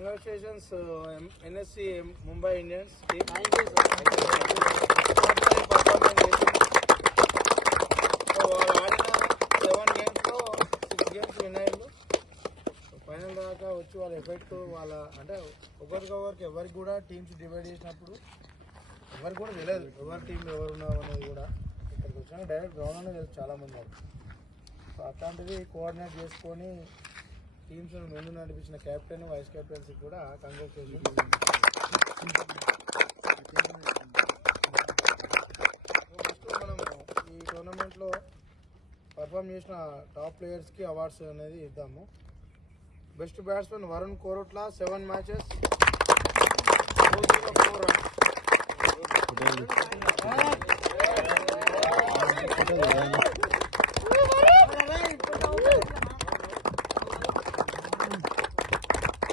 Congratulations, NSC Mumbai Indians team. Thank you, sir. So వాళ్ళు ఆడిన 7 గేమ్స్లో 6 గేమ్స్ విన్ అయ్యారు. ఫైనల్ దాకా వచ్చి వాళ్ళ ఎఫెక్ట్ వాళ్ళ అంటే ఒకరికొకరికి ఎవరికి కూడా టీమ్స్ డివైడ్ చేసినప్పుడు ఎవరికి కూడా తెలియదు ఎవరి టీంలో ఎవరు ఉన్నారు అనేది కూడా. ఇక్కడికి వచ్చినా డైరెక్ట్ గ్రౌండ్లోనే తెలుసు చాలామంది వాళ్ళు. సో అట్లాంటివి కోఆర్డినేట్ చేసుకొని టీమ్స్ ముందు నడిపించిన కెప్టెన్ వైస్ కెప్టెన్సీ కూడా కంగ్రాచులేషన్. ఫస్ట్ మనం ఈ టోర్నమెంట్లో పర్ఫామ్ చేసిన టాప్ ప్లేయర్స్కి అవార్డ్స్ అనేది ఇద్దాము. Best batsmen Varun Korutla 7 matches 404 runs.